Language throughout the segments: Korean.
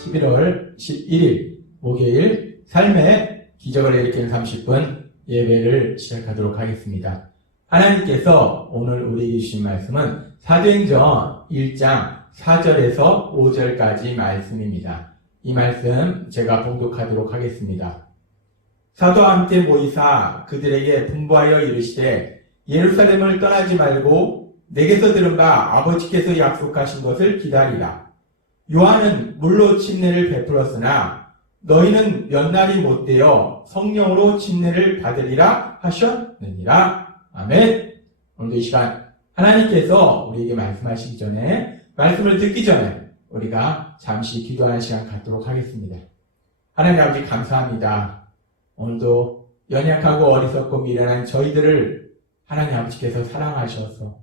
11월 11일 목요일 삶의 기적을 일으키는 30분 예배를 시작하도록 하겠습니다. 하나님께서 오늘 우리에게 주신 말씀은 사도행전 1장 4절에서 5절까지 말씀입니다. 이 말씀 제가 봉독하도록 하겠습니다. 사도와 함께 모이사 그들에게 분부하여 이르시되 예루살렘을 떠나지 말고 내게서 들은 바 아버지께서 약속하신 것을 기다리라. 요한은 물로 침례를 베풀었으나 너희는 몇 날이 못되어 성령으로 침례를 받으리라 하셨느니라. 아멘. 오늘도 이 시간 하나님께서 우리에게 말씀하시기 전에, 말씀을 듣기 전에 우리가 잠시 기도하는 시간 갖도록 하겠습니다. 하나님 아버지 감사합니다. 오늘도 연약하고 어리석고 미련한 저희들을 하나님 아버지께서 사랑하셔서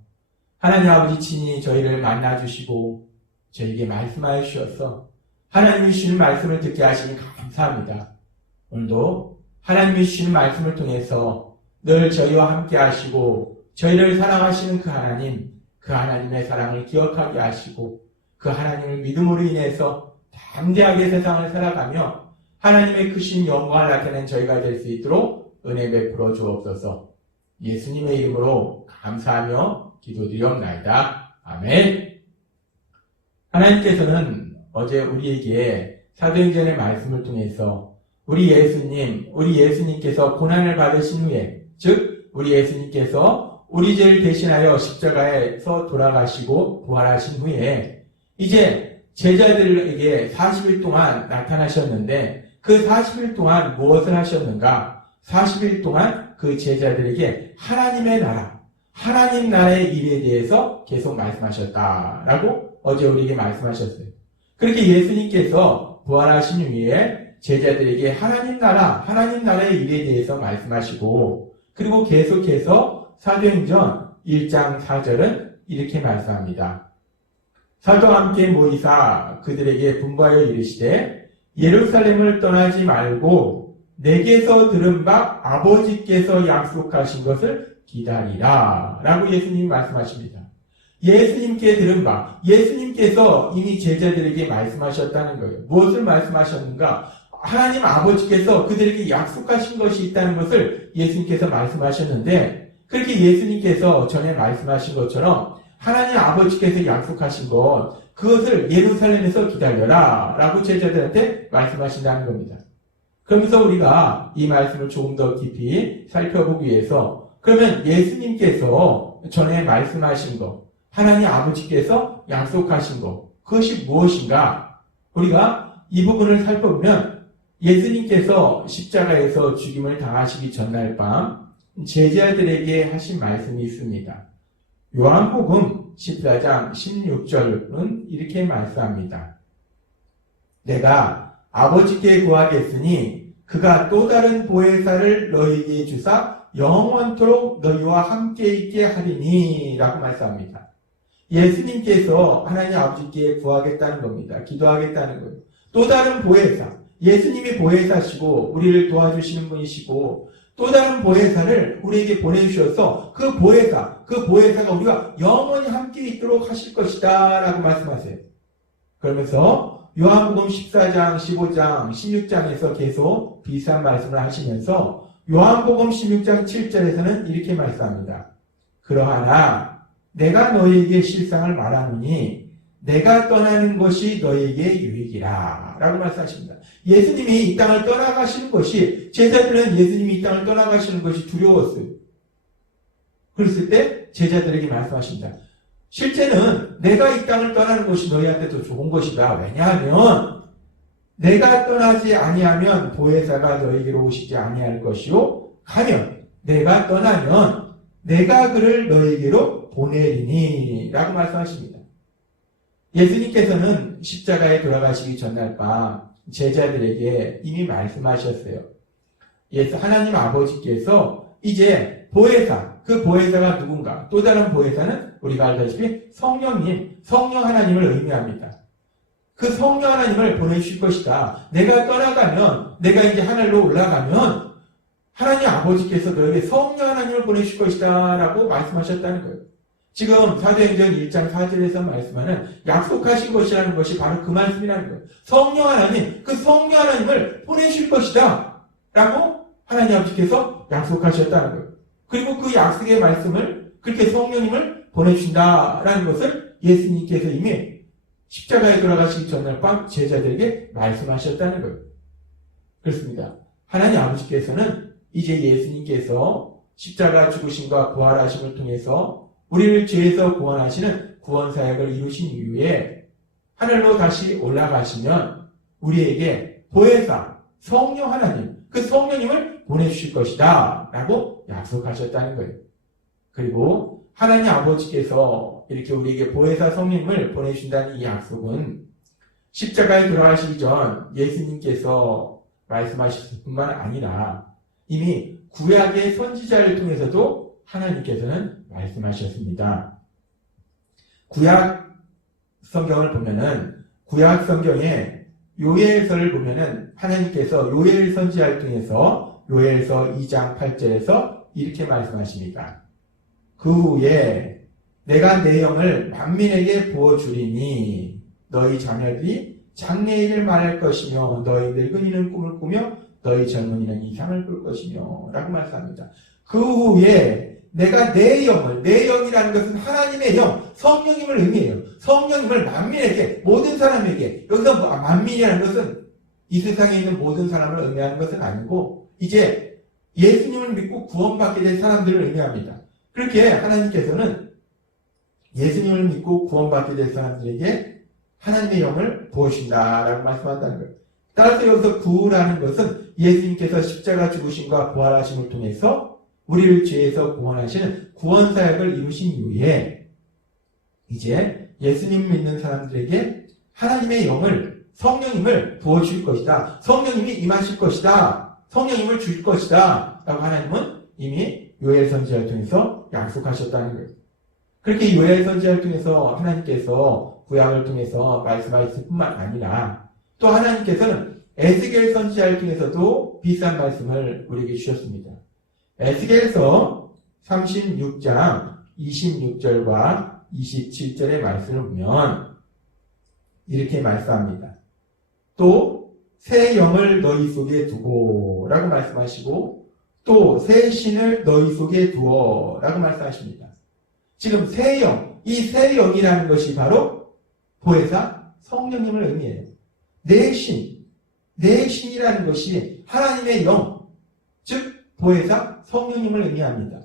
하나님 아버지 친히 저희를 만나주시고 저에게 말씀하여 주셔서 하나님이 주시는 말씀을 듣게 하시니 감사합니다. 오늘도 하나님이 주시는 말씀을 통해서 늘 저희와 함께 하시고 저희를 사랑하시는 그 하나님, 그 하나님의 사랑을 기억하게 하시고 그 하나님을 믿음으로 인해서 담대하게 세상을 살아가며 하나님의 크신 영광을 나타낸 저희가 될 수 있도록 은혜 베풀어 주옵소서. 예수님의 이름으로 감사하며 기도드리옵나이다. 아멘. 하나님께서는 어제 우리에게 사도행전의 말씀을 통해서 우리 예수님께서 고난을 받으신 후에, 즉 우리 예수님께서 우리 죄를 대신하여 십자가에서 돌아가시고 부활하신 후에 이제 제자들에게 40일 동안 나타나셨는데 그 40일 동안 무엇을 하셨는가? 40일 동안 그 제자들에게 하나님의 나라, 하나님 나라의 일에 대해서 계속 말씀하셨다라고 어제 우리에게 말씀하셨어요. 그렇게 예수님께서 부활하신 후에 제자들에게 하나님 나라의 일에 대해서 말씀하시고, 그리고 계속해서 사도행전 1장 4절은 이렇게 말씀합니다. 사도와 함께 모이사 그들에게 분부하여 이르시되 예루살렘을 떠나지 말고 내게서 들은 바 아버지께서 약속하신 것을 기다리라 라고 예수님이 말씀하십니다. 예수님께 들은 바, 예수님께서 이미 제자들에게 말씀하셨다는 거예요. 무엇을 말씀하셨는가? 하나님 아버지께서 그들에게 약속하신 것이 있다는 것을 예수님께서 말씀하셨는데, 그렇게 예수님께서 전에 말씀하신 것처럼 하나님 아버지께서 약속하신 것, 그것을 예루살렘에서 기다려라 라고 제자들한테 말씀하신다는 겁니다. 그러면서 우리가 이 말씀을 조금 더 깊이 살펴보기 위해서, 그러면 예수님께서 전에 말씀하신 것, 하나님 아버지께서 약속하신 것, 그것이 무엇인가? 우리가 이 부분을 살펴보면 예수님께서 십자가에서 죽임을 당하시기 전날 밤 제자들에게 하신 말씀이 있습니다. 요한복음 14장 16절은 이렇게 말씀합니다. 내가 아버지께 구하겠으니 그가 또 다른 보혜사를 너희에게 주사 영원토록 너희와 함께 있게 하리니 라고 말씀합니다. 예수님께서 하나님 아버지께 구하겠다는 겁니다. 기도하겠다는 거예요. 또 다른 보혜사, 예수님이 보혜사시고 우리를 도와주시는 분이시고 또 다른 보혜사를 우리에게 보내주셔서 그 보혜사가 우리가 영원히 함께 있도록 하실 것이다 라고 말씀하세요. 그러면서 요한복음 14장, 15장, 16장에서 계속 비슷한 말씀을 하시면서 요한복음 16장 7절에서는 이렇게 말씀합니다. 그러하나 내가 너희에게 실상을 말하노니 내가 떠나는 것이 너희에게 유익이라 라고 말씀하십니다. 예수님이 이 땅을 떠나가시는 것이, 제자들은 예수님이 이 땅을 떠나가시는 것이 두려웠어요. 그랬을 때 제자들에게 말씀하십니다. 실제는 내가 이 땅을 떠나는 것이 너희한테 더 좋은 것이다. 왜냐하면 내가 떠나지 아니하면 보혜사가 너희에게로 오시지 아니할 것이요, 가면 내가 떠나면 내가 그를 너희에게로 보내리니 라고 말씀하십니다. 예수님께서는 십자가에 돌아가시기 전날 밤 제자들에게 이미 말씀하셨어요. 하나님 아버지께서 이제 보혜사, 그 보혜사가 누군가? 또 다른 보혜사는 우리가 알다시피 성령 하나님을 의미합니다. 그 성령 하나님을 보내주실 것이다. 내가 떠나가면, 내가 이제 하늘로 올라가면 하나님 아버지께서 너에게 성령 하나님을 보내주실 것이다 라고 말씀하셨다는 거예요. 지금 사도행전 1장 4절에서 말씀하는 약속하신 것이라는 것이 바로 그 말씀이라는 거예요. 성령 하나님, 그 성령 하나님을 보내실 것이다 라고 하나님 아버지께서 약속하셨다는 거예요. 그리고 그 약속의 말씀을 그렇게 성령님을 보내주신다라는 것을 예수님께서 이미 십자가에 돌아가시기 전날 밤 제자들에게 말씀하셨다는 거예요. 그렇습니다. 하나님 아버지께서는 이제 예수님께서 십자가 죽으심과 부활하심을 통해서 우리를 죄에서 구원하시는 구원사역을 이루신 이후에 하늘로 다시 올라가시면 우리에게 보혜사, 성령 하나님, 그 성령님을 보내주실 것이다 라고 약속하셨다는 거예요. 그리고 하나님 아버지께서 이렇게 우리에게 보혜사 성령님을 보내주신다는 이 약속은 십자가에 돌아가시기 전 예수님께서 말씀하셨을 뿐만 아니라 이미 구약의 선지자를 통해서도 하나님께서는 말씀하셨습니다. 구약 성경을 보면은 구약 성경의 요엘서를 보면은 하나님께서 요엘 선지자를 통해서 요엘서 2장 8절에서 이렇게 말씀하십니다. 그 후에 내가 내 영을 만민에게 부어주리니 너희 자녀들이 장래일을 말할 것이며 너희 늙은이는 꿈을 꾸며 너희 젊은이는 이상을 꿀 것이며 라고 말씀합니다. 그 후에 내가 내 영을, 내 영이라는 것은 하나님의 영, 성령님을 의미해요. 성령님을 만민에게, 모든 사람에게, 여기서 만민이라는 것은 이 세상에 있는 모든 사람을 의미하는 것은 아니고 이제 예수님을 믿고 구원받게 된 사람들을 의미합니다. 그렇게 하나님께서는 예수님을 믿고 구원받게 된 사람들에게 하나님의 영을 부어주신다라고 말씀한다는 거예요. 따라서 여기서 구라는 것은 예수님께서 십자가 죽으심과 부활하심을 통해서 우리를 죄에서 구원하시는 구원사역을 이루신 이후에 이제 예수님 믿는 사람들에게 하나님의 영을, 성령님을 부어주실 것이다. 성령님이 임하실 것이다. 성령님을 주실 것이다. 라고 하나님은 이미 요엘 선지자를 통해서 약속하셨다는 거예요. 그렇게 요엘 선지자를 통해서 하나님께서 구약을 통해서 말씀하셨을 뿐만 아니라 또 하나님께서는 에스겔 선지자를 통해서도 비슷한 말씀을 우리에게 주셨습니다. 에스겔서 36장 26절과 27절의 말씀을 보면 이렇게 말씀합니다. 또 새 영을 너희 속에 두고 라고 말씀하시고 또 새 신을 너희 속에 두어 라고 말씀하십니다. 지금 새 영, 이 새 영이라는 것이 바로 보혜사 성령님을 의미해요. 내 신이라는 것이 하나님의 영, 즉 보혜사 성령님을 의미합니다.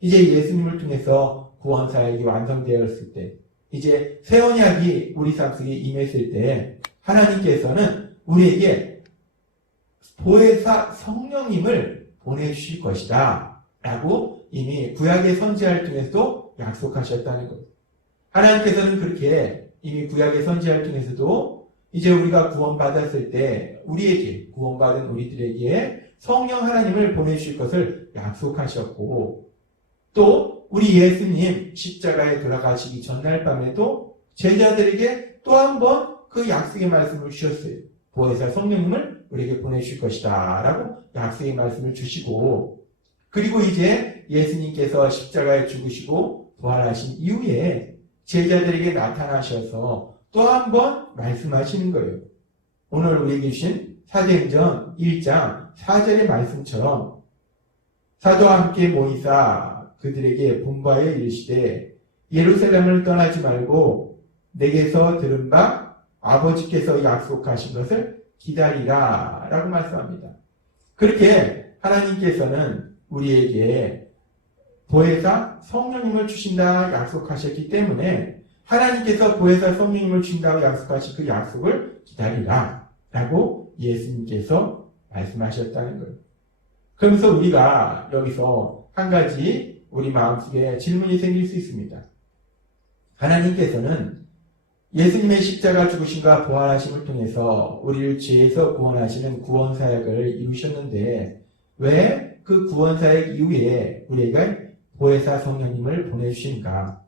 이제 예수님을 통해서 구원사역이 완성되었을 때, 이제 새 언약이 우리 삶 속에 임했을 때 하나님께서는 우리에게 보혜사 성령님을 보내주실 것이다 라고 이미 구약의 선지자를 통해서도 약속하셨다는 것. 하나님께서는 그렇게 이미 구약의 선지자를 통해서도 이제 우리가 구원받았을 때 우리에게, 구원받은 우리들에게 성령 하나님을 보내주실 것을 약속하셨고, 또 우리 예수님 십자가에 돌아가시기 전날 밤에도 제자들에게 또 한 번 그 약속의 말씀을 주셨어요. 보혜사 성령님을 우리에게 보내주실 것이다 라고 약속의 말씀을 주시고, 그리고 이제 예수님께서 십자가에 죽으시고 부활하신 이후에 제자들에게 나타나셔서 또 한 번 말씀하시는 거예요. 오늘 우리에게 주신 사도행전 1장 4절의 말씀처럼 사도와 함께 모이사 그들에게 분부하여 이르시되 예루살렘을 떠나지 말고 내게서 들은 바 아버지께서 약속하신 것을 기다리라 라고 말씀합니다. 그렇게 하나님께서는 우리에게 보혜사 성령님을 주신다 약속하셨기 때문에 하나님께서 보혜사 성령님을 주신다고 약속하신 그 약속을 기다리라 라고 예수님께서 말씀하셨다는 거예요. 그러면서 우리가 여기서 한 가지 우리 마음속에 질문이 생길 수 있습니다. 하나님께서는 예수님의 십자가 죽으심과 부활하심을 통해서 우리를 죄에서 구원하시는 구원사역을 이루셨는데 왜 그 구원사역 이후에 우리에게 보혜사 성령님을 보내주신가?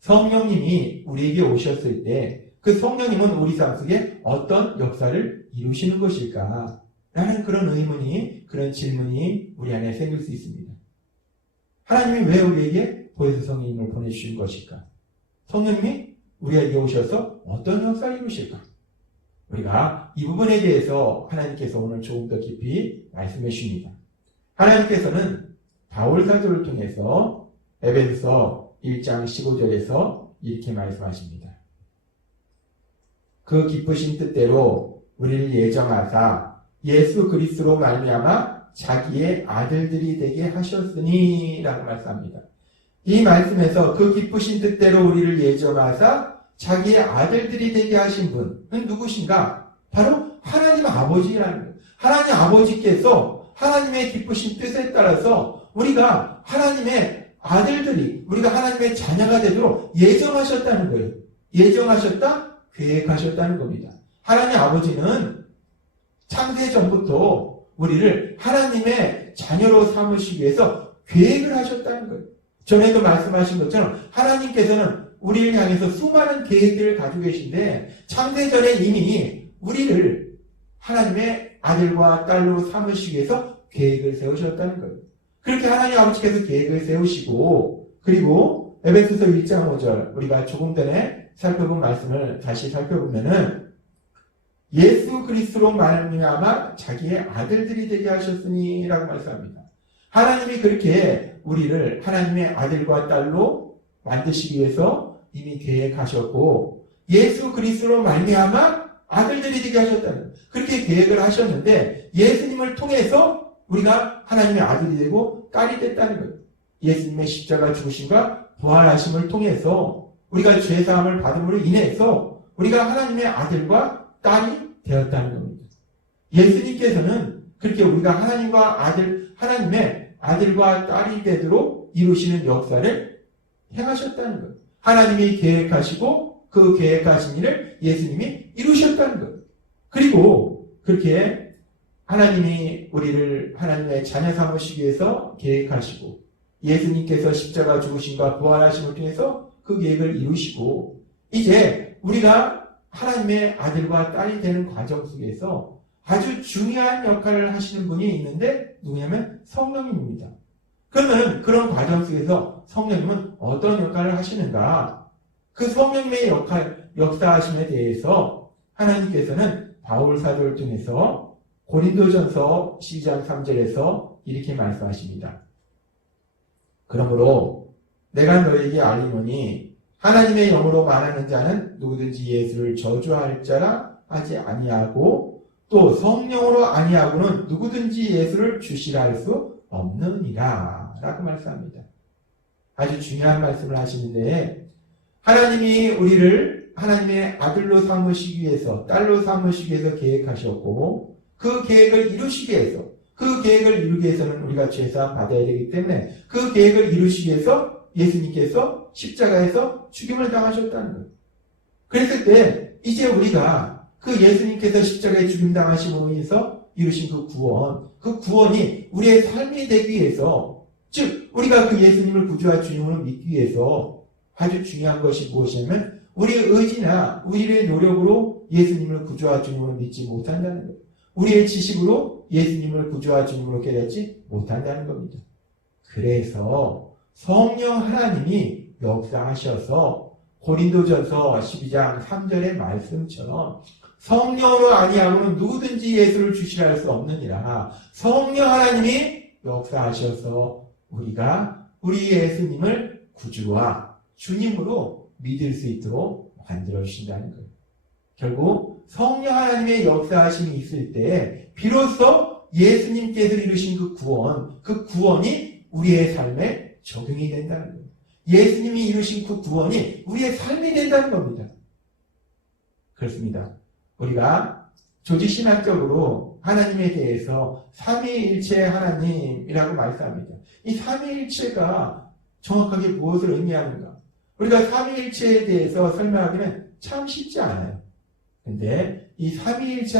성령님이 우리에게 오셨을 때 그 성령님은 우리 삶 속에 어떤 역사를 이루시는 것일까? 라는 그런 의문이, 그런 질문이 우리 안에 생길 수 있습니다. 하나님이 왜 우리에게 보혜사 성령님을 보내주신 것일까? 성령님이 우리에게 오셔서 어떤 역사를 이루실까? 우리가 이 부분에 대해서 하나님께서 오늘 조금 더 깊이 말씀해 주십니다. 하나님께서는 바울 사도를 통해서 에베소서 1장 15절에서 이렇게 말씀하십니다. 그 기쁘신 뜻대로 우리를 예정하사 예수 그리스도로 말미암아 자기의 아들들이 되게 하셨으니 라고 말씀합니다. 이 말씀에서 그 기쁘신 뜻대로 우리를 예정하사 자기의 아들들이 되게 하신 분은 누구신가? 바로 하나님 아버지라는 거예요. 하나님 아버지께서 하나님의 기쁘신 뜻에 따라서 우리가 하나님의 아들들이, 우리가 하나님의 자녀가 되도록 예정하셨다는 거예요. 예정하셨다? 계획하셨다는 겁니다. 하나님 아버지는 창세 전부터 우리를 하나님의 자녀로 삼으시기 위해서 계획을 하셨다는 거예요. 전에도 말씀하신 것처럼 하나님께서는 우리를 향해서 수많은 계획들을 가지고 계신데 창세전에 이미 우리를 하나님의 아들과 딸로 삼으시기 위해서 계획을 세우셨다는 거예요. 그렇게 하나님 아버지께서 계획을 세우시고, 그리고 에베소서 1장 5절 우리가 조금 전에 살펴본 말씀을 다시 살펴보면은 예수 그리스도로 말미암아 자기의 아들들이 되게 하셨으니 라고 말씀합니다. 하나님이 그렇게 우리를 하나님의 아들과 딸로 만드시기 위해서 이미 계획하셨고 예수 그리스도로 말미암아 아들들이 되게 하셨다는 거예요. 그렇게 계획을 하셨는데 예수님을 통해서 우리가 하나님의 아들이 되고 딸이 됐다는 거예요. 예수님의 십자가 죽으심과 부활하심을 통해서 우리가 죄사함을 받음으로 인해서 우리가 하나님의 아들과 딸이 되었다는 겁니다. 예수님께서는 그렇게 우리가 하나님의 아들과 딸이 되도록 이루시는 역사를 행하셨다는 거예요. 하나님이 계획하시고 그 계획하신 일을 예수님이 이루셨다는 거예요. 그리고 그렇게 하나님이 우리를 하나님의 자녀 삼으시기 위해서 계획하시고 예수님께서 십자가 죽으심과 부활하심을 통해서 그 계획을 이루시고 이제 우리가 하나님의 아들과 딸이 되는 과정 속에서 아주 중요한 역할을 하시는 분이 있는데 누구냐면 성령님입니다. 그러면 그런 과정 속에서 성령님은 어떤 역할을 하시는가? 그 성령님의 역사하심에 대해서 하나님께서는 바울 사도를 통해서 고린도전서 12장 3절에서 이렇게 말씀하십니다. 그러므로 내가 너에게 알리노니 하나님의 영으로 말하는 자는 누구든지 예수를 저주할 자라 하지 아니하고 또 성령으로 아니하고는 누구든지 예수를 주시라 할 수 없느니라 라고 말씀합니다. 아주 중요한 말씀을 하시는데 하나님이 우리를 하나님의 아들로 삼으시기 위해서 딸로 삼으시기 위해서 계획하셨고 그 계획을 이루시기 위해서 그 계획을 이루기 위해서는 우리가 죄사함 받아야 되기 때문에 그 계획을 이루시기 위해서 예수님께서 십자가에서 죽임을 당하셨다는 거예요. 그랬을 때 이제 우리가 그 예수님께서 십자가에 죽임 당하심으로 인해서 이루신 그 구원이 우리의 삶이 되기 위해서 즉 우리가 그 예수님을 구주와 주님으로 믿기 위해서 아주 중요한 것이 무엇이냐면 우리의 의지나 우리의 노력으로 예수님을 구주와 주님으로 믿지 못한다는 거예요. 우리의 지식으로 예수님을 구주와 주님으로 깨닫지 못한다는 겁니다. 그래서 성령 하나님이 역사하셔서 고린도전서 12장 3절의 말씀처럼 성령으로 아니하고는 누구든지 예수를 주시라 할 수 없느니라. 성령 하나님이 역사하셔서 우리가 우리 예수님을 구주와 주님으로 믿을 수 있도록 만들어 주신다는 거예요. 결국 성령 하나님의 역사하심이 있을 때 비로소 예수님께서 이루신 그 구원이 우리의 삶에 적용이 된다는 거예요. 예수님이 이루신 그 구원이 우리의 삶이 된다는 겁니다. 그렇습니다. 우리가 조직신학적으로 하나님에 대해서 삼위일체 하나님이라고 말씀합니다. 이 삼위일체가 정확하게 무엇을 의미하는가? 우리가 삼위일체에 대해서 설명하기는 참 쉽지 않아요. 근데 이 삼위일체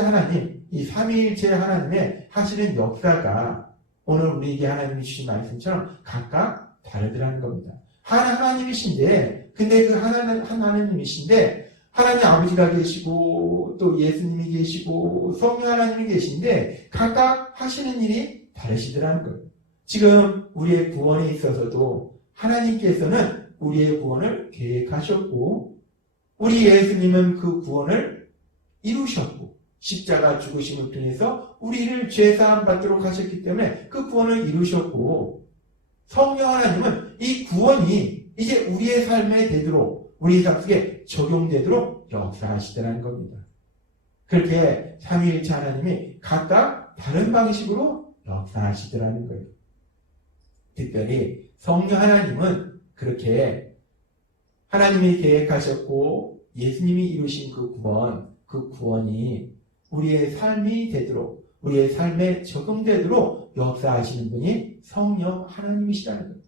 하나님의 하시는 역사가 오늘 우리에게 하나님이 주신 말씀처럼 각각 다르더라는 겁니다. 하나님이신데, 근데 그 하나님이신데, 하나님 아버지가 계시고, 또 예수님이 계시고, 성령 하나님이 계신데, 각각 하시는 일이 다르시더라는 거예요. 지금 우리의 구원에 있어서도 하나님께서는 우리의 구원을 계획하셨고 우리 예수님은 그 구원을 이루셨고 십자가 죽으심을 통해서 우리를 죄사함 받도록 하셨기 때문에 그 구원을 이루셨고 성령 하나님은 이 구원이 이제 우리의 삶에 되도록 우리 삶 속에 적용되도록 역사하시더라는 겁니다. 그렇게 삼위일체 하나님이 각각 다른 방식으로 역사하시더라는 거예요. 특별히 성령 하나님은 그렇게 하나님이 계획하셨고 예수님이 이루신 그 구원이 우리의 삶이 되도록 우리의 삶에 적용되도록 역사하시는 분이 성령 하나님이시라는 거예요.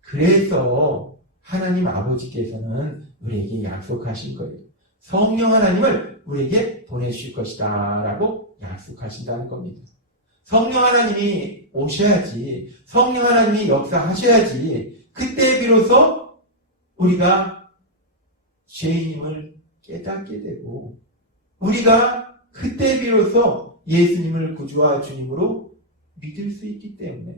그래서 하나님 아버지께서는 우리에게 약속하신 거예요. 성령 하나님을 우리에게 보내주실 것이다 라고 약속하신다는 겁니다. 성령 하나님이 오셔야지, 성령 하나님이 역사하셔야지 그때 비로소 우리가 죄인임을 깨닫게 되고 우리가 그때 비로소 예수님을 구주와 주님으로 믿을 수 있기 때문에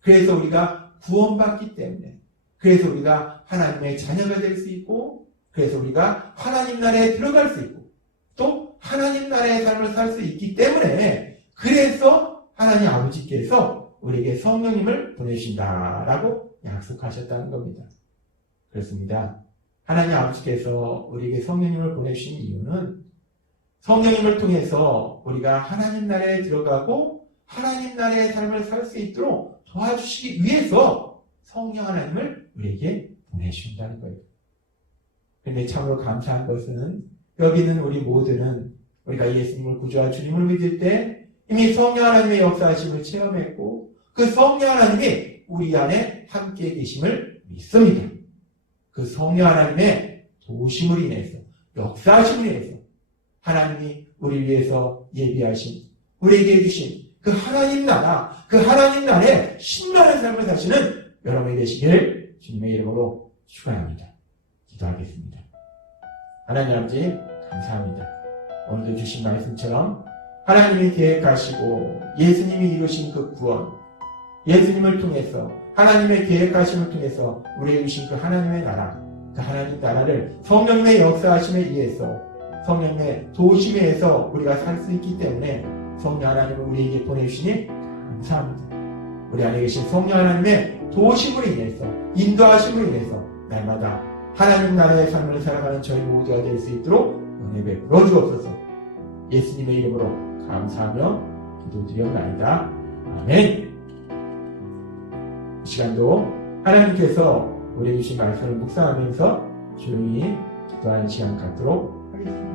그래서 우리가 구원받기 때문에 그래서 우리가 하나님의 자녀가 될 수 있고 그래서 우리가 하나님 나라에 들어갈 수 있고 또 하나님 나라의 삶을 살 수 있기 때문에 그래서 하나님 아버지께서 우리에게 성령님을 보내신다라고 약속하셨다는 겁니다. 그렇습니다. 하나님 아버지께서 우리에게 성령님을 보내주신 이유는 성령님을 통해서 우리가 하나님 나라에 들어가고 하나님 나라의 삶을 살 수 있도록 도와주시기 위해서 성령 하나님을 우리에게 보내주신다는 거예요. 그런데 참으로 감사한 것은 여기 있는 우리 모두는 우리가 예수님을 구주와 주님을 믿을 때 이미 성령 하나님의 역사하심을 체험했고 그 성령 하나님이 우리 안에 함께 계심을 믿습니다. 그 성령 하나님의 도우심을 인해서 역사하심을 인해서 하나님이 우리 위해서 예비하신 우리에게 해주신 그 하나님 나라 그 하나님 나라의 신나는 삶을 사시는 여러분이 되시길 주님의 이름으로 축원합니다. 기도하겠습니다. 하나님 아버지 감사합니다. 오늘도 주신 말씀처럼 하나님이 계획하시고 예수님이 이루신 그 구원 예수님을 통해서 하나님의 계획하심을 통해서 우리에게 주신 그 하나님의 나라 그 하나님 나라를 성령의 역사하심에 의해서 성령의 도우심에 의해서 우리가 살 수 있기 때문에 성령 하나님을 우리에게 보내주시니 감사합니다. 우리 안에 계신 성령 하나님의 도우심으로 인해서 인도하심으로 인해서 날마다 하나님 나라의 삶을 살아가는 저희 모두가 될 수 있도록 은혜 베풀어 주옵소서. 예수님의 이름으로 감사하며 기도드렸나이다. 아멘. 이 시간도 하나님께서 우리에게 주신 말씀을 묵상하면서 조용히 기도하는 시간 갖도록 하겠습니다.